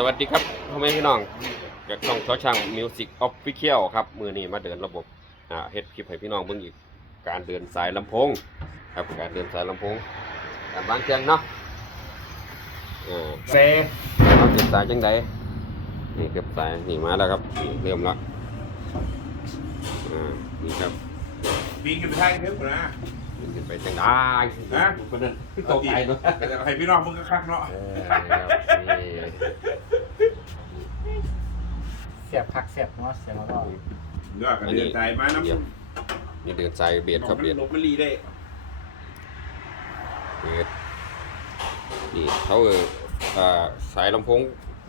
สวัสดีครับพ่อแม่พี่น้องจากช่องช่อช่างมิวสิกออฟฟิเชียลครับ มือนี้มาเดินระบบอ่าเฮ็ดคลิปให้พี่น้องเบิ่งอีก การเดินสายลำโพง ครับการเดินสายลำโพงการวางเครื่องเนาะเออเซเราเก็บสายจังใดนี่เก็บสายนี่มาแล้วครับนี่เริ่มแล้วอ่านี่ครับบินขึ้นไปทางเทปนะ มันขึ้นไปจังไดนะคนนั้นตกใจเนาะแต่ให้พี่น้องมึงก็คักเนาะเออนี่ครับนี่เสียบคักเสียบเนาะเสียบแล้วก็เนื้อกันเดือดใจมาน้ำนี่เดินสายเบียดครับเบียดลบมันรีได้เบียดนี่เขาเออเอ่อสายลำโพง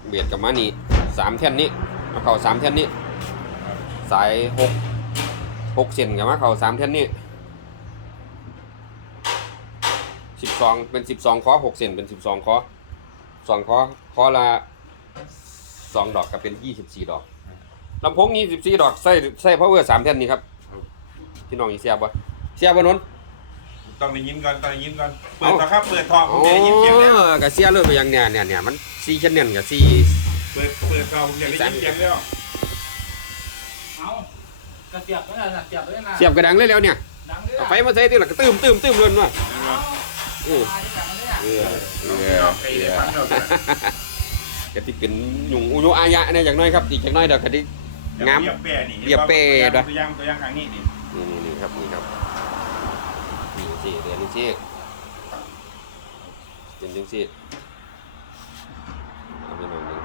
เบียดกับมานี่สามแท่นนี้มาเข้าสามแท่นนี้ สายหกหกเซนกับมาเข้าสามแท่นนี้ สิบสองเป็นสิบสองคอหกเซนเป็นสิบสองคอสองคอคอละสองดอกก็เป็นยี่สิบสี่ดอกลำโพงยี่สิบสี่ดอกใส่ใส่พาวเวอร์สามแท่นนี้ครับพี่น้องอีเสียบ่เสียบ่นนท์ต้องได้ยินก่อนต้องได้ยินก่อนเปิดต่อครับเปิดทองผมจะได้ยินเสียงแล้วอ๋อกระเสียเลยไปยังเนี่ยเนี่ยเนี่ยมันซีชันเนี่ยกับซีเปิดเปิดทองผมจะได้ยินเสียงแล้วเอากระเสียบไม่ได้นะเสียบไม่ได้นะเสียบกระดังเลยแล้วเนี่ยดังเลยเอาไฟมาใส่ที่หลักก็ตื้มตื้มตื้มเลยว่ะ อือมาที่ดังเลยอะเออเออก็ที่เป็นหยุ่งอุโยอายะเนี่ยอย่างน้อยครับ อีกอย่างน้อยเดี๋ยวก็ที่งามเรียบเป้นี่เรียบเป้ด้วยตัวย่างตัวย่างครั้งนี้นี่นี่นี่ครับนี่ครับนี่สิเดี๋ยวนี้สิเป็นจังสิเอาไปหน่อยหนึง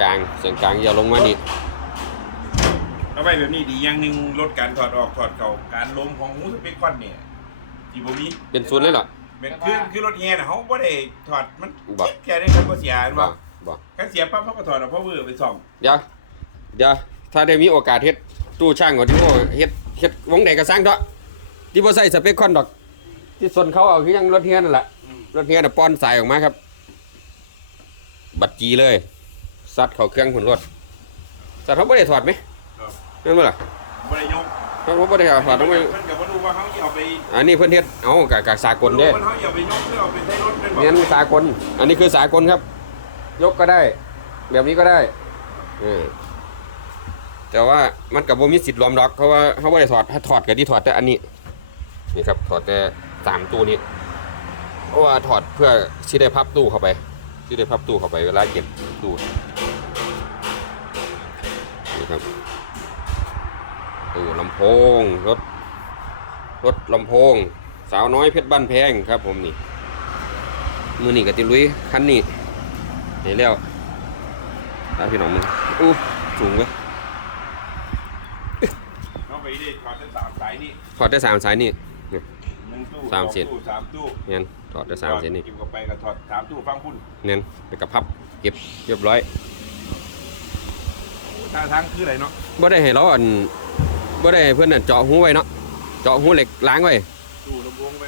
กลางสียงกลางอย่าลงมานี่เอาไปแบบนี้ดีอย่างหนึ่งลดการถอดออกถอดเข่าการล้มของหูสเปคคอนเนี่ยที่บ่มีเป็นศูนย์เลยเหรอ เป็นคือคือรถแอร์น่ะเขาบ่ได้ถอดมันบ่แค่นี้เขาก็เสียเห็นบ่บ่บ่คันเสียปั๊บเขาก็ถอดเอาเพราะเวอร์ไปซ่อมเดี๋ยวเดี๋ยวถ้าได้มีโอกาสเฮ็ดตู้ช่างก่อนที่โอ้เฮ็ดเฮ็ดวงใดก็สร้างเถอะที่บ่ใส่สเปคคอนดอก ที่ส่วนเขาเอาคือยังรถเฮียนั่นแหละรถเฮียน่ะป้อนสายออกมาครับ บัดจีเลยซัดเข้าเครื่องหุ่นรถแต่เขาบ่ได้ถอดไหมนั่นบ่ล่ะบ่ได้ยก เขาบ่ได้ถอดต้องไปเพิ่นก็บ่รู้ว่าเขาสิเอาไปอันนี้เพิ่นเฮ็ดเอากะกะสากลเด้เพิ่นเขาสิเอาไปยกหรือเอาไปใช้รถเป็นบ่เน้นสากล อันนี้คือสากลครับ ยกก็ได้ แบบนี้ก็ได้เออแต่ว่ามันกับโบมีสิทธิ์รวมดอกเพราะว่าเขาไม่ได้ถอดถ้าถอดกับที่ถอดแต่อันนี้นี่ครับถอดแต่สามตู้นี้เพราะว่าถอดเพื่อที่ได้พับตู้เข้าไปที่ได้พับตู้เข้าไปเวลาเก็บตู้นี่ครับ ตู้ลำโพงรถรถลำโพง สาวน้อยเพชรบ้านแพงครับผมนี่มือนี่กับติลุยคันนี้เห็นแล้วตาพี่น้องมึงอู้สูงเว้ยเอาไปได้ถอดได้สามสายนี่ถอดได้สามสายนี่หนึ่งตู้สามองเส้นตู้สามตู้เงี้ยถอดได้สามเส้นนี่กิบกับไปก็ถอดสามตู้ฟังพุ่นเงี้ยไปกับพับเก็บเรียบร้อยท่าทางคืออะไรเนาะบ่ได้ให้เราอัน บ่ได้ให้เพื่อนนั่นเจาะหูไว้เนาะเจาะหูเหล็กล้างไว้ตู้ลำโพงไป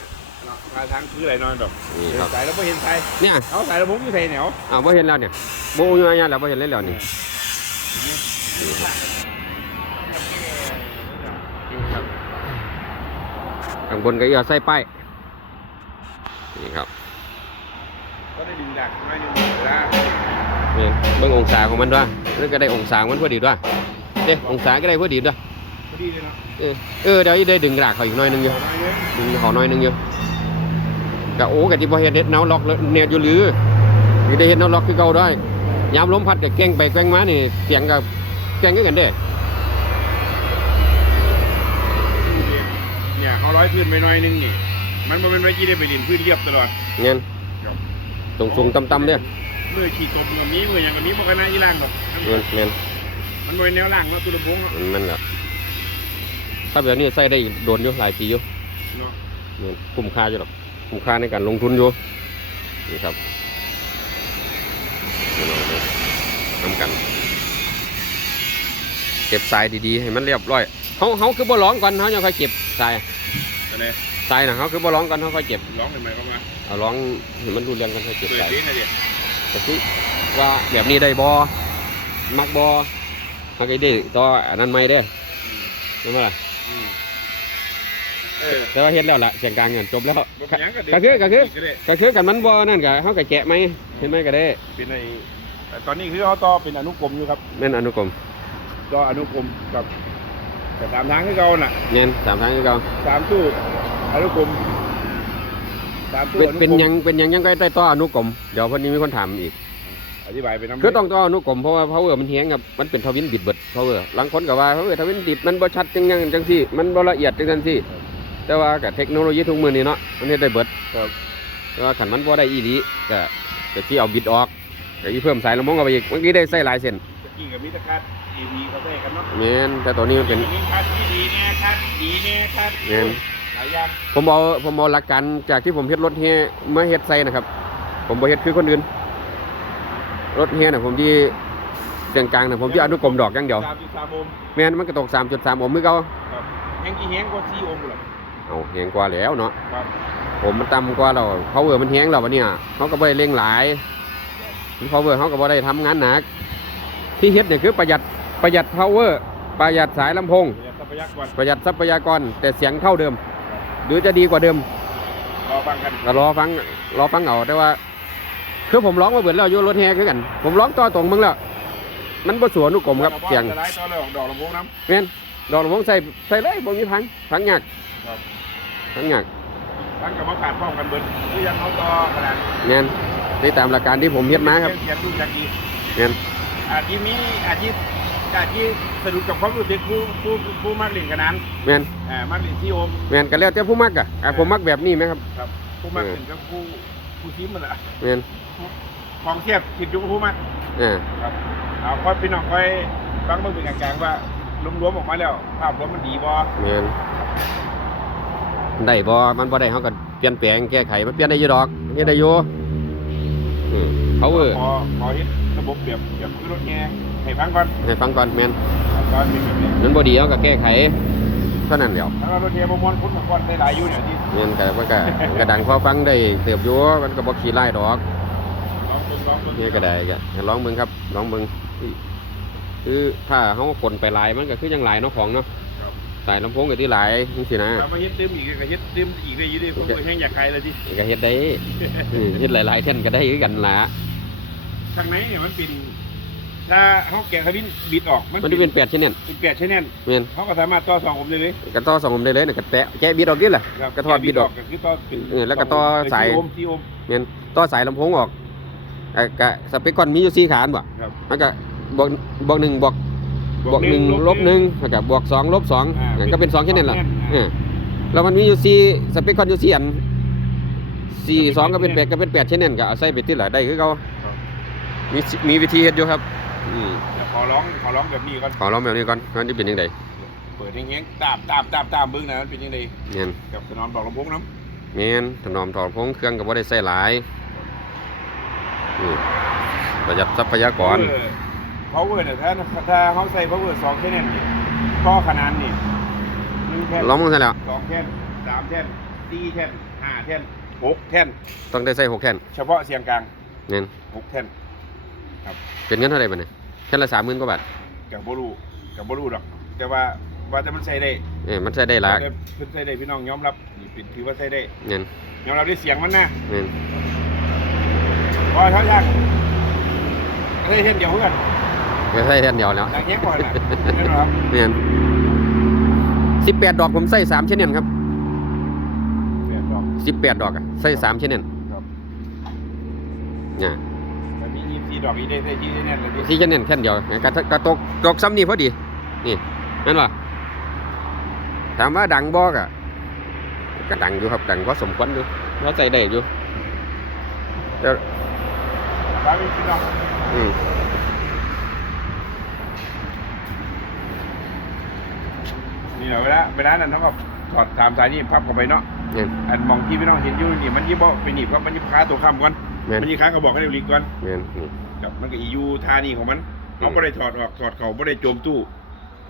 เนาะท่าทางคืออะไรเนาะแบบนี่ครับ สายแล้วบ่เห็นสายเนี่ยเอาสายลำโพงอยู่ไสเหนียวอ้าวบ่เห็นแล้วเนี่ยโบอยู่อันแล้วบ่เห็นเลยแล้วนี่นี่ครับนี่ครับข้างบนก็อย่าใส่ป้ายนี่ครับก็ได้ดึงดักไม่ดึงเวลานี่เบิ่งองศาของมันด้วยแล้วก็ได้องศาของมันพอดีด้วยเด้องศาก็ได้พอดีด้วยพอ ดีเลยเนาะเออเออเดี๋ยวได้ดึงรากเขาอีกหน่อยหนึงอยู่ขอน้อยเยอะดึงเขาหน่อยหนึงอยู่กะโอ้กะที่บ่เฮ็ดเฮ็ดแนวล็อกแล้วแนวอยู่หรือสิได้เฮ็ดแนวล็อกคือเก่าได้ยามลมพัดก็แกว่งไปแกว่งมานี่เสียงก็แกว่งคือกันเด้เนี่ยเขาร้อยพื้นไปหน่อยนึงนี่ มันบ่เป็นไว้ที่ได้ไปเรียนพื้นเรียบตลอดเงี้ยสูงๆต่ำๆเด้อมือขี่ตบกับมีมืออย่างกับมีบ่กันนะอีหล่างดอกเงี้ยเงี้ยมันบ่เป็นแนวล่างเนาะตุลพงษ์เนาะมันมันแหละ ถ้าแบบนี้ใส่ได้อีกโดนอยู่หลายปีอยู่เนาะเงี้ยคุ้มค่าอยู่หรอกคุ้มค่าในการลงทุนอยู่นี่ครับนี่น้องเด้อทำกันเก็บทรายดีๆให้มันเรียบร้อยเขาเขาคือบ่ร้องก่อนเขายังค่อยเก็บทรายอันนี้ทรายนะเขาคือบ่ร้องก่อนเขาค่อยเก็บร้องเป็นไหมเข้ามาเอาร้องให้มันดูเรื่องกันค่อยเก็บเปิดทรายเล่นนะเด็กแต่คือว่าแบบนี้ได้บ่มักบ่มักไอ้เด้ต่ออันนั้นไม่เด้ใช่ไหมล่ะ เออแต่ว่าเฮ็ดแล้วล่ะเสียงกลางเงินจบแล้วบ่เป็นหยังก็เด็ก็คือก็คือก็ได้ก็คือกันมันบ่นั่นก็เฮาก็แกะไหมเห็นไหมก็ได้เป็นไอ้แต่ตอนนี้คือเขาต่อเป็นอนุกรมอยู่ครับแม่นอนุกรมต่ออนุกรมกับแต่สามทางคือเก่าน่ะเน้นสามทางคือเก่าสามตู้อนุกรมสามตู้เป็นอนุกรมเป็นหยังเป็นหยังยังก็ได้ต่ออนุกรมเดี๋ยววันนี้มีคนถามอีก อธิบายไปน้ำคือต้องต่ออนุกรมเพราะว่า power มันเฮียงครับมันเป็นทวินบิดเบิด power หลังคนก็ว่า power ทวินบิดมันบ่ชัดจังยังจังซี่มันบ่ละเอียดจังซั่นซี่ แต่ว่ากับเทคโนโลยีทุกมื้อนี้เนาะมันเฮ็ดได้เบิดครับแต่ว่าคันมันบ่ได้อีหลีก็ก็สิเอาบิดออกก็อีเพิ่มสายลำโพงเข้าไปอีกเมื่อกี้ได้ใส่หลายเส้นตะกี้กับมิตรคัดเอวีเขาใส่กันเนาะแม่นแต่ตัวนี้มันเป็นมีคัดที่ดีแน่คัดดีแน่คัดแม่นหลายอย่างผมเอาผมเอาหลักการจากที่ผมเฮ็ดรถเฮียมาเฮ็ดใส่นะครับ ผมบ่เฮ็ดคือคนอื่น รถเฮียน่ะผมที่เสียงกลางน่ะผมที่อนุกรมดอกอย่างเดียวสามจุดสามโอห์มแม่นมันก็ตก 3.3 โอห์มมือเก่าครับยังกี่แฮงกว่าสี่โอห์มหรอกเอาแฮงกว่าแล้วเนาะครับผมมันต่ำกว่าแล้ว power มันแฮงแล้ววันเนี้ยเขาก็บ่ได้เร่งหลาย power เขาก็บ่ได้ทำงานหนักที่เฮ็ดเนี่ยคือประหยัดประหยัด power ประหยัดสายลำโพง เดี๋ยวทรัพยากรประหยัดทรัพยากรแต่เสียงเท่าเดิม หรือจะดีกว่าเดิมรอฟังกัน ก็รอฟังรอฟังเอาแต่ว่า คือผมร้องมาเบิดแล้วอยู่รถแฮคือกัน ผมร้องต่อตรงมึงแล้ว มันบ่สวนนุกรมครับเสียงจะไล่ต่อเลยออกดอกลำโพงน้แม่นดอกลำโพงใส่ใส่เลยบ่มีพังพังยากครับพังยากำทั้งกับมาขาดพร้อมกันเบิดคือยังเขาต่อขนาดแม่นนี่ตามหลักการที่ผมเฮ็ดมาครับเสียงดูจากดีแม่นอาจจะมีอาจจะอาจจะสะดุดกับความรู้สึกผู้ผู้ผู้มากเล่นกันนั้นแม่นอ่ามากเล่นที่โอมแม่นก็แล้วแต่ผู้มักอะอะผมมักแบบนี้ไหมครับครับผู้มากเล่นกับผู้ผู้ทีมมันละแม่น ของเทียบคิดดูกับผู้มากอ่าครับเอาค่อยพี่น้องค่อยฟังเบิ่งเป็นกลางๆว่ารวมๆออกมาแล้ว ภาพรวมมันดีบ่แม่นได้บ่มันบ่ได้เฮาก็เปลี่ยนแปลงแก้ไขมันเปลี่ยนได้อยู่ดอกเฮ็ดได้อยู่อืม power ขอขอเฮ็ดระบบแบบแบบคือรถแง่ให้ฟังก่อนให้ฟังก่อนแม่นก่อนเป็นแบบนี้มันบ่ดีเฮาก็แก้ไขเท่านั้นเดียวถ้าเรารถแง่บ่ม่วนคุณก่อนได้หลายอยู่เนี่ยที่เงินก็มันก็มันก็ดังพอฟังได้เติบอยู่มันก็บ่ขี้ไล่ดอก นี่ก็ได้ก็ลองเบิ่งครับลองเบิ่งคือถ้าเฮาคนไปหลายมันก็คือยังหลายเนาะของเนาะครับสายลำโพงก็ที่หลายจังซี่นะถ้ามาเฮ็ดเติมอีกก็เฮ็ดเติมอีกได้อยู่ดิผมก็แห้งอยากขายเลยดิก็เฮ็ดได้อืมเฮ็ดหลายๆเท่านก็ได้คือกันล่ะข้างในเนี่ยมันเป็นถ้าเฮาแกะขมิ้นบิดออกมันสิเป็น8ชนิดเป็นแปดชแนลแม่นเฮาก็สามารถต่อสองผมได้เลยก็ต่อสองผมได้เลยน่ะก็แปะแกะบิดออกนี่แหละครับก็ทอดบิดออกก็คือต่อเป็นเออแล้วก็ต่อสายสี่โอห์มสี่โอห์มแม่นต่อสายลำโพงออก อะก็สเปคก่อนมีอยู่สี่ขานบ่ครับ มันก็บวกบวกหนึ่งบวกบวกหนึ่งลบหนึ่งแล้วก็บวกสองลบสองอ่านั่นก็เป็นสองแค่นั้นแหละอ่าเออแล้วมันมีอยู่สี่สเปคก่อนอยู่สี่อันสี่สองก็เป็นแปดก็เป็นแปดเช่นนั้นก็เอาใส่ไปที่หละได้คือเขามีมีวิธีเฮ็ดอยู่ครับอืมเดี๋ยวขอร้องขอร้องแบบนี้ก่อน ขอลองแบบนี้ก่อนว่านี่เป็นยังไงเปิดแห้งๆตามตามตามตามเบิ่งนะมันเป็นยังไงเงี้ย กับสนอมดอกลำโพงน้แม่นถนอมถอดพงเครื่องก็บ่ได้ใส่หลายอืม ประหยัดทรัพยาำกรพาวเวอร์เนี่ยถ้าถ้าเขาใส่พาวเวอร์สองแค่นั้นนี่ก็ขนาดนี่หนึ่งแท่นลองมึงใส่แล้ว สองแท่นสามแท่นสี่แท่นห้าแท่นหกแท่น ต้องได้ใส่หกแท่นเฉพาะเสียงกลางเงี้ยหกแท่นเป็นเงินเท่าไหร่บัดนี้แค่ละสามหมื่นกว่าบาทกับบรูกับบรูหรอกแต่ว่าว่าแต่มันใส่ได้เอ้ยมันใช้ได้หละแต่เพิ่นใส่ได้พี่น้องยอมรับนี่เป็นถือว่าใส่ได้เงี้ยยอมรับได้เสียงมันนะเงี้ย พอเท่ายังได้เท่นเดียวเพื่อนก็ใส่แท่นเดียวแล้วอย่างเงี้ยก่อนนะเห็นไหมครับเงี้ยสิบแปดดอกผมใส่สามเช่นนั้นครับเปลี่ยนดอกสิบแปดดอกอะใส่สามเช่นนั้นครับเนี่ยมันมียี่สิบสี่ดอกอีได้ใส่ที่ได้แน่นเลยพี่ที่เช่นนั้นแค่นเดียวกระกระตกตกซ้ำนี่พอดี นี่นั่นว่ถามว่าดังบอกอะก็ดังอยู่ครับดังก็สมควรอยู่เราใส่ได้อยู่เดี๋ยวครับพี่น้ องอืมนี่แหละเวลาเวลานั้นเท่ากับถอดสามสายนี่พับเข้าไปเนาะเนี่ย อันมองที่พี่น้องเห็นอยู่นี่มันยิบบ่ไปหนีบครับมันยิบค้าตัวข้ามก่อนเนี่ยมันยิบค้ากระบอกให้เร็วลีกก่อนเนี่ยนี่ครับมันก็อียูทานี่ของมันอืม เขาไม่ได้ถอดออกถอดเขาไม่ได้โจมตู้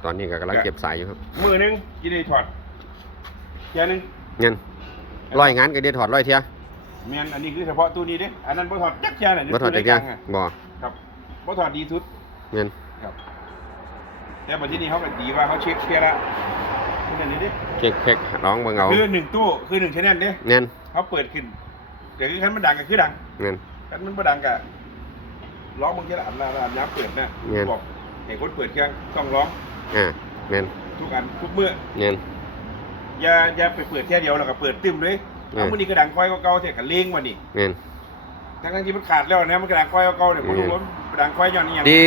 ตอนนี้ก็กำลังเก็บสายอยู่ครับมือหนึงยินดีถอดแค่นึง เงินร้อยงานก็ได้ถอดร้อยเทีย แมนอันนี้คือเฉพาะตู้นี้เด้อันนั้นบ่ถอดจักแค่น่ะบ่ถอดจักเทียตู้ในลางอะบ่ครับบ่ถอดดีสุดเงินครับ แต่บัดทีนี้เขาก็ดีว่าเขาเช็คเคลียร์ละนี่อันนี้เด้เช็คเช็คร้องเบิ่งเอาคือหนึ่งตู้คือหนึ่งชแนลเด้เงินเขาเปิดขึ้นแต่คือคันมันดังก็คือดังเงินคันมันบ่ดังก็ร้องมึงจะอันละอันน้ำเปิดนะเงี้ยบอกเห็นคนเปิดเครื่องต้องร้องอ่าแม่นทุกอันทุกเมื่อแม่นอย่าอย่าไปเปิดแค่เดียวแล้วก็เปิดตึมเลย เออเอามือนี้กระดังค่อยก็เก่าเท่กันเล้งมานี่แม่นทั้งๆที่มันขาดแล้วนะมันกระดังค่อยก็เก่าเนี่ยผมรู้ว่ามันกระดังค่อยย้อนนี่ยัง ที่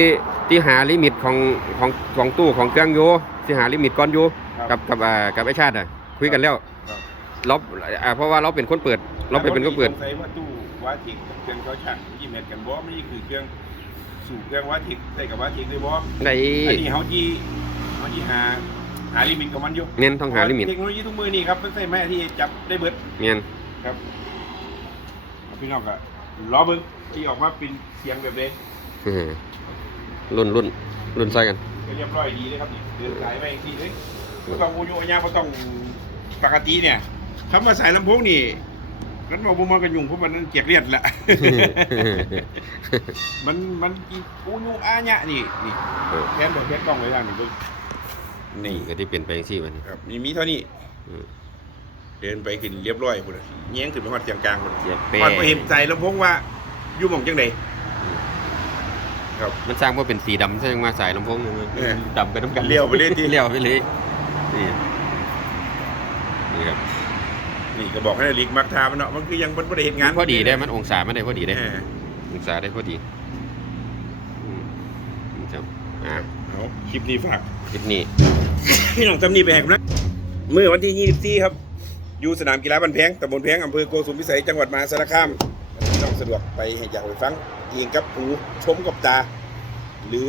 ที่หาลิมิตของของของตู้ของเครื่องอยู่ที่หาลิมิตก่อนอยู่ครับกับกับอ่ากับไอ้ชาติอะคุยกันแล้วครับ เราอ่าเพราะว่าเราเป็นคนเปิด เราไปเป็นคนเปิด สงสัยว่าตู้วาทิกกับเครื่องเขาช่างยี่เม็ดกันบ่ไม่คือเครื่องสู่เครื่องวาทิกใส่กับวาทิกด้วยบ่ในอันนี้เขาที่เขาที่หา หาลิมิตของมันอยู่เน้นต้องหาลิมิตเทคโนโลยีทุกมือนี่ครับมันใส่แม่ที่จับได้เบิดเน้นครับพี่น้องก็รอเบิ่งที่ออกมาเป็นเสียงแบบนี้เออรุ่นรุ่นรุ่นใส่กันก็เรียบร้อยดีเลยครับนี่เดินสายไปอีกทีเลยไม่ต้องอูยุอัญญาไม่ต้องปกติเนี่ยคำว่าสายลำโพงนี่กันบอกบุมันกันยุ่งเพราะมันนั้นเจียกเลียดละมันมันอีอูยุอาญะนี่นี่เออแทนแบบแทนกล้องไว้ล่างนี่เบิ่ง นี่ก็ที่เปลี่ยนไปจังซี่มันครับมีมีเท่านี้อืม เดินไปขึ้นเรียบร้อยพุ่นน่ะแย้งขึ้นไปฮอดกลางกลางพุ่นเหยียบเป้ ฮอดไปเห็นใจลำโพงว่าอยู่หม่องจังไดครับมันสร้างว่าเป็นสีดำใช่ไหมว่าสายลำโพงนี่มันเออดำไปน้ำกันเลี้ยวไปเลยติเลี้ยวไปเลยนี่นี่ครับนี่ก็บอกให้ลิกมักทามันเนาะมันคือยังบ่ได้เฮ็ดงานพอดีได้มันองศามันได้พอดีได้เออองศาได้พอดีอืมครับอ่า เอาคลิปนี้ฝาก คลิปนี้พี่น้องจำนี่ไปแหกนะเมื่อวันที่ 24 ครับ อยู่สนามกีฬาบันแพงตำบลแพงอำเภอโกสุมพิสัย จังหวัดมหาสารคามพี่น้องสะดวกไปให้อยากไปฟังเองกับหูชมกับตา หรือ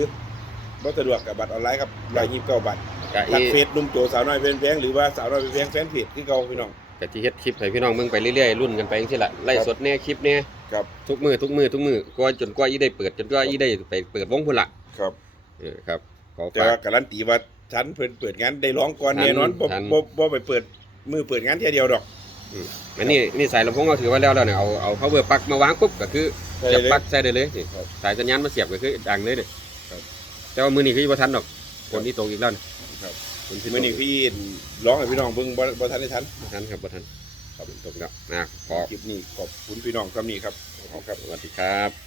บ่สะดวกกับบัตรออนไลน์ครับ129บาทกะทักอีเฟซนุ่มโจสาวน้อยเพลินแพงหรือว่าสาวน้อยเพลินแพงแฟนเพจคือเก่าพี่น้อง กะที่เฮ็ดคลิปให้พี่น้องเบิ่งไปเรื่อยๆรุ่นกันไปจังซี่ล่ะไล่สดแน่คลิปแน่ครับทุกมือทุกมือทุกมือก็จนกว่าอีได้เปิดจนกว่าอีได้ไปเปิดวงพุ่นละครับ เออครับ ขอแต่ฝากว่าการันตีว่าฉันเพิ่นเปิดงานได้ร้องก่อนทันแน่นอนบ่ทัน บ่บ่ไปเปิดมือเปิดงานเที่ยเดียวดอกอืมอันนี้นี่สายลำโพงเราถือว่าแล้วแล้วเนี่ยเอาเอา power ปลั๊กมาวางปุ๊บก็คือใส่เสียบเลยปลั๊กใส่ได้เลยนี่ครับ สายสัญญาณมาเสียบก็คือดังเลยเด้ครับแต่ว่ามือนี้คือบ่ทันดอกคนที่ตกอีกแล้วนะครับคนที่ตกมื้อนี้พี่ร้องให้พี่น้องเบิ่งบ่บ่ทันได้ทันบ่ทันครับบ่ทันครับตกแล้วนะขอคลิปนี้ขอบคุณพี่น้องคำนี้ครับขอบคุณครับ สวัสดีครับ